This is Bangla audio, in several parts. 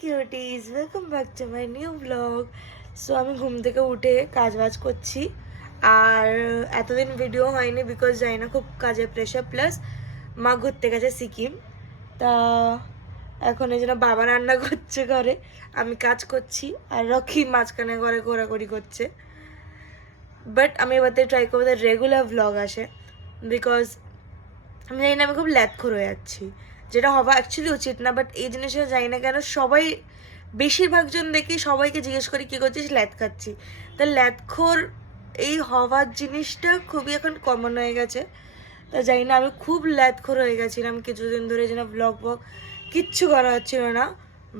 কিউটিজ, welcome back to my new blog. So আমি ঘুম থেকে উঠে কাজ বাজ করছি, আর এতদিন ভিডিও হয়নি বিকজ যাই না, খুব কাজের প্রেশার, প্লাস মা ঘুরতে গেছে সিকিম। তা এখন এই জন্য বাবা রান্না করছে ঘরে, আমি কাজ করছি, আর রকি মাঝখানে ঘরে ঘোরাঘুরি করছে। বাট আমি এবার ট্রাই করবো রেগুলার ভ্লগ আসে, বিকজ আমি জানি না আমি খুব ল্যাথখোর হয়ে যাচ্ছি, যেটা হওয়া অ্যাকচুয়ালি উচিত না। বাট এই জিনিসটা জানি না কেন সবাই, বেশিরভাগ জন দেখি সবাইকে জিজ্ঞেস করি কী করছিস, ল্যাথ খাচ্ছি। তা ল্যাথখোর এই হওয়ার জিনিসটা খুবই এখন কমন হয়ে গেছে। তা জানি না, আমি খুব ল্যাথখোর হয়ে গেছিলাম কিছুদিন ধরে, যেন ব্লগ ব্লগ কিচ্ছু করা হচ্ছিল না।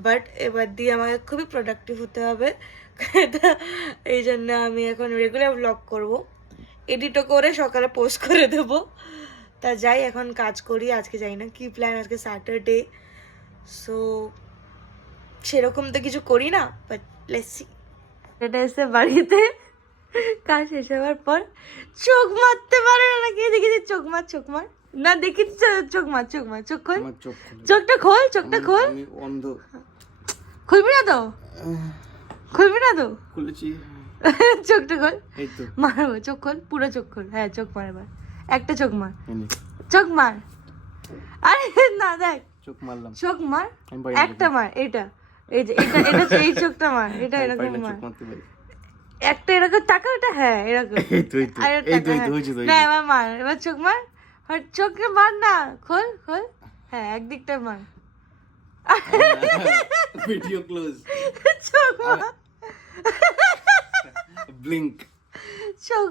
বাট এবার দিয়ে আমাকে খুবই প্রোডাক্টিভ হতে হবে, তা এই জন্য আমি এখন রেগুলার ব্লগ করব, এডিটও করে সকালে পোস্ট করে দেবো। তা যাই, এখন কাজ করি। আজকে যাই না কি প্ল্যান, আজকে স্যাটারডে, সো সেরকম তো কিছু করি না, বাট লেটস সি। এটা এসে বাড়িতে কাজ শেষ হওয়ার পর চোখ মারতে পারে না, নাকি দেখেছি চোখ মার না, দেখি চোখ মার চোখ খোল, চোখটা খোল, চোখটা খোল। খুলবি না তো, খুলেছি। চোখটা খোল, মারবো। চোখ খোল, পুরো চোখ খোল। হ্যাঁ চোখ মার, এবার একটা চোখ মার, আরে না, দেখ চোখ মার, একটা মার, এটা এই যে এটা এই চোখটা মার, এটা এরকম মার, একটা এরকম টাকা, এটা হ্যাঁ এরকম, না এবার মার, এবার চোখ মার, চোখে মার না, খোল, হ্যাঁ একদিকটা মার, ভিডিও ক্লোজ, চোখ মার, ব্লিঙ্ক, চোখ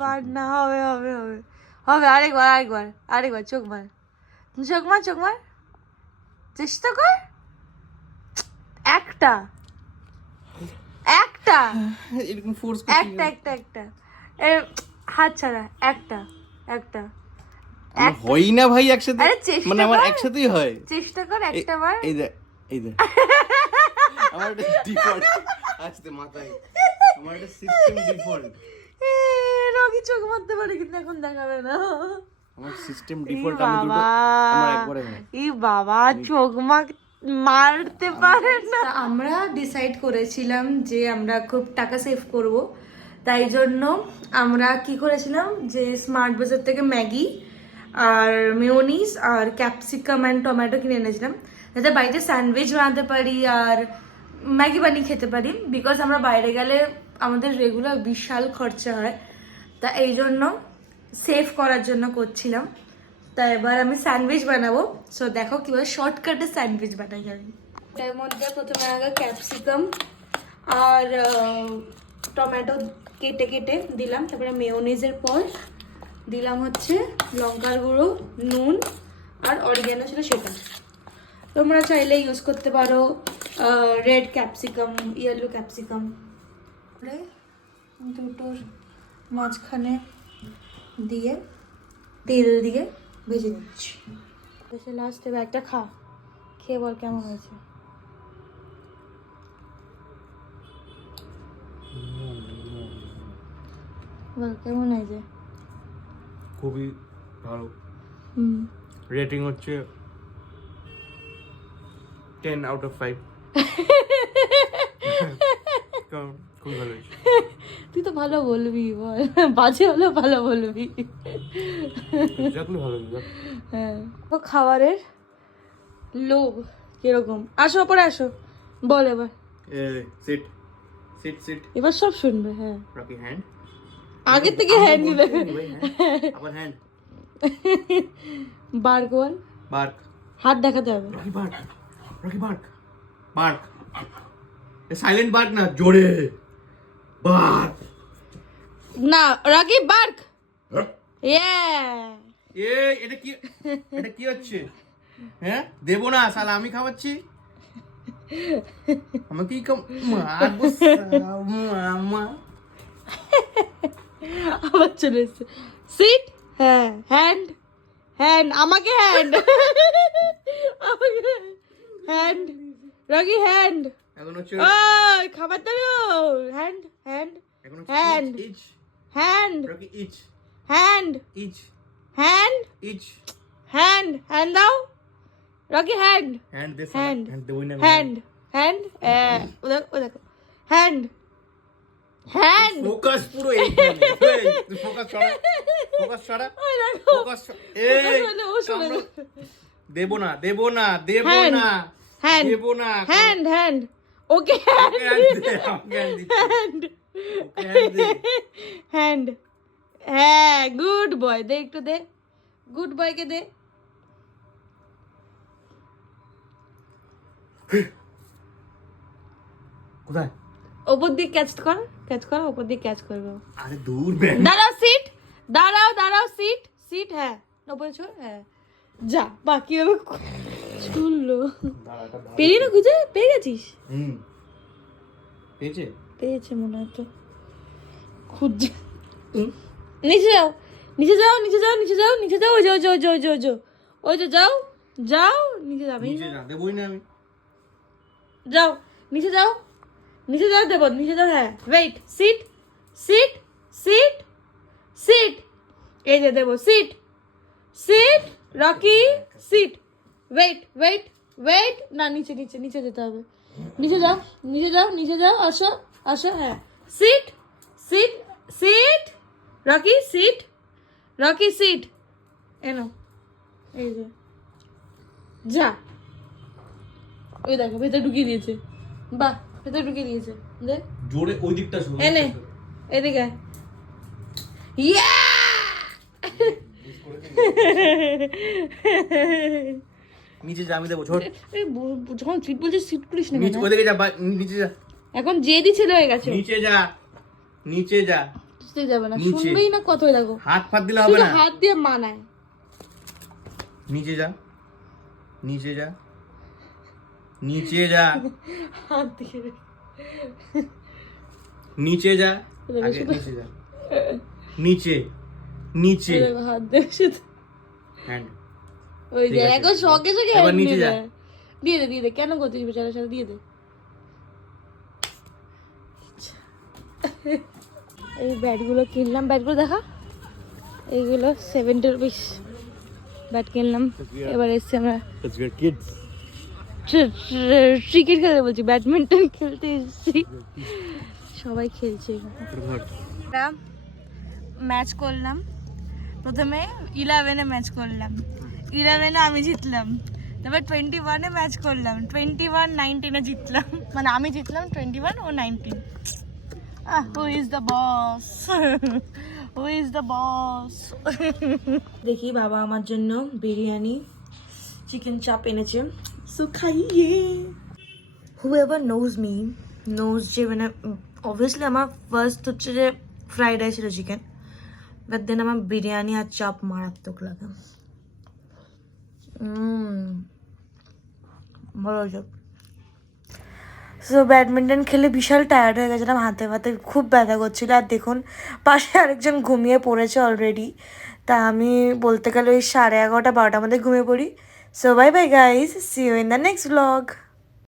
মার না, হবে, আরেকবার চোখ মার, চেষ্টা কর, একটা এরকম ফোর্স একটা হাত ছাড়া, একটা হয় না ভাই একসাথে, আরে চেষ্টা মানে আমার কর, একসাথেই হয়, চেষ্টা কর, একটা বার। এই দে আমার এটা ডিফল্ট আসতে মাথায়, আমার এটা সিস্টেম ডিফল্ট, রকি চোখ মারতে পারে কিন্তু এখন দেখাবে না, আমার সিস্টেম ডিফল্ট, আমি দুটো আমার একবারে হয়। ই বাবা, চোখ মারতে পারে না। আমরা ডিসাইড করেছিলাম যে আমরা খুব টাকা সেভ করব, তাই জন্য আমরা কি করেছিলাম যে স্মার্ট বাজার থেকে ম্যাগি আর মেয়োনিজ আর ক্যাপসিকাম অ্যান্ড টমেটো কিনে এনেছিলাম, যাতে বাড়িতে স্যান্ডউইচ বানাতে পারি আর ম্যাগি বানিয়ে খেতে পারি, বিকজ আমরা বাইরে গেলে আমাদের রেগুলার বিশাল খরচা হয়। তা এই জন্য সেভ করার জন্য করছিলাম। তা এবার আমি স্যান্ডউইচ বানাবো, সো দেখো কীভাবে শর্টকাটে স্যান্ডউইচ বানাই আমি। এর মধ্যে প্রথমে আগে ক্যাপসিকাম আর টমেটো কেটে দিলাম, তারপরে মেয়োনিজের পর দিলাম হচ্ছে লঙ্কার গুঁড়ো, নুন আর অরিগ্যানো ছিল সেটা। তোমরা চাইলে ইউজ করতে পারো রেড ক্যাপসিকাম, ইয়েলো ক্যাপসিকাম। দুটোর মাঝখানে দিয়ে তেল দিয়ে ভেজে নিচ্ছি। বেশি লাস্টে একটা খেয়ে বল কেমন হয়েছে। বল কেমন হয়েছে। খুবই ভালো, রেটিং হচ্ছে 10 out of 5। খুবই ভালো হয়েছে। তুই তো ভালো বলবি, বল বাজে হলেও ভালো বলবি। হ্যাঁ, খাবারের লোভ কিরকম। আসো পরে আসো, বল এবার। সিট এবার সব শুনবে। হ্যাঁ, রকি হ্যান্ড, আগে থেকে হ্যান্ড নিলে আবার হ্যান্ড, বার্ক হাত দেখাতে হবে। রকি বার্ক সাইলেন্ট বার্ক না, জোরে বার্ক না, রকি বার্ক। এটা কি হচ্ছে? হ্যাঁ দেবো না শালা, আমি খাওয়াচ্ছি, আমাকে আবার চলে এসছে। সিট, হ্যাঁ, হ্যান্ড আমাকে হ্যান্ড রকি হ্যান্ড, এখন হচ্ছে ওই খাবার দাও। হ্যান্ড রকি ইচ হ্যান্ড দাও। রকি হ্যান্ড হ্যান্ড দে হ্যান্ড হ্যান্ড দেবই না হ্যান্ড হ্যান্ড ও দেখো হ্যান্ড হ্যান্ড ফোকাস পুরো এইখানে তুই ফোকাস ছড়া ফোকাস এই দেব না হ্যান্ড দেব না হ্যান্ড ওকে হ্যান্ড হ্যাঁ গুড বয় দে একটু দে গুড বয়কে দে কোথায় ওপর দিকে ক্যাচ কর ওপর দিকে ক্যাচ করবে আরে দূর ব্যাং দাঁড়াও সিট হ্যাঁ ওপরে ছোড় হ্যাঁ যা বাকি হবে চুললো পেরি না খুঁজে পেয়ে গেছিস পেয়েছে মনে হয় তো খুঁজছে নিচে যাও ওই যাও নিচে যাবে দেবই না আমি যাও নিচে যাও দেবো নিচে যাও হ্যাঁ ওয়েট সিট এই যে দেবো সিট রকি সিট ওয়েট না নিচে যেতে হবে নিচে যাও আসো হ্যাঁ সিট রকি সিট এনো এই যে যা ওই দেখো ভেতরে ঢুকিয়ে দিয়েছে বাহ ভেতরে ঢুকিয়ে দিয়েছে দে জোরে ওই দিকটা শুনো এনে এদিকে ইয়া নিচে যা আমি দেবো ছোট যখন সিট বলছিস সিট করিস না নিচে ওদিকে যা নিচে যা এখন জেদি ছেলে হয়ে গেছে নিচে যা বুঝতে যাবে না শুনবেই না কতই দেখো হাত ফাত দিলে হবে না হাত দিয়ে মানায় নিচে যা হাত দিয়ে নিচে যা আগে নিচে হাত দিয়ে শুধু হ্যান্ড ওই যে এখন শখে এবার নিচে যা দিয়ে দে কেন করছিস বেচারার সাথে দিয়ে দে এই ব্যাটগুলো কিনলাম ব্যাটগুলো দেখা এইগুলো 70 রুপিস ব্যাট কিনলাম এবার এসছি আমরা ক্রিকেট খেলতে বলছি ব্যাডমিন্টন খেলতে এসেছি সবাই খেলছে ম্যাচ করলাম প্রথমে 11-এ ম্যাচ করলাম 11-এ আমি জিতলাম তারপর 21-এ ম্যাচ করলাম 21-19-এ জিতলাম মানে আমি জিতলাম 21 ও 19 হু ইজ দ্য বস দেখি বাবা আমার জন্য বিরিয়ানি চিকেন চাপ এনেছে সো খাইয়ে whoever knows me knows যে মানে অবভিয়াসলি আমার ফার্স্ট হচ্ছে যে ফ্রাইড রাইস ছিল চিকেন বাট দেন আমার বিরিয়ানি আর চাপ মারাত্মক লাগে ভালো হয়েছে সো ব্যাডমিন্টন খেলে বিশাল টায়ার্ড হয়ে গেছিলাম হাতে খুব ব্যথা করছিল আর দেখুন পাশে আরেকজন ঘুমিয়ে পড়েছে অলরেডি তা আমি বলতে গেলে ওই 11:30 12টার মধ্যে ঘুমিয়ে পড়ি so bye guys see you in the next blog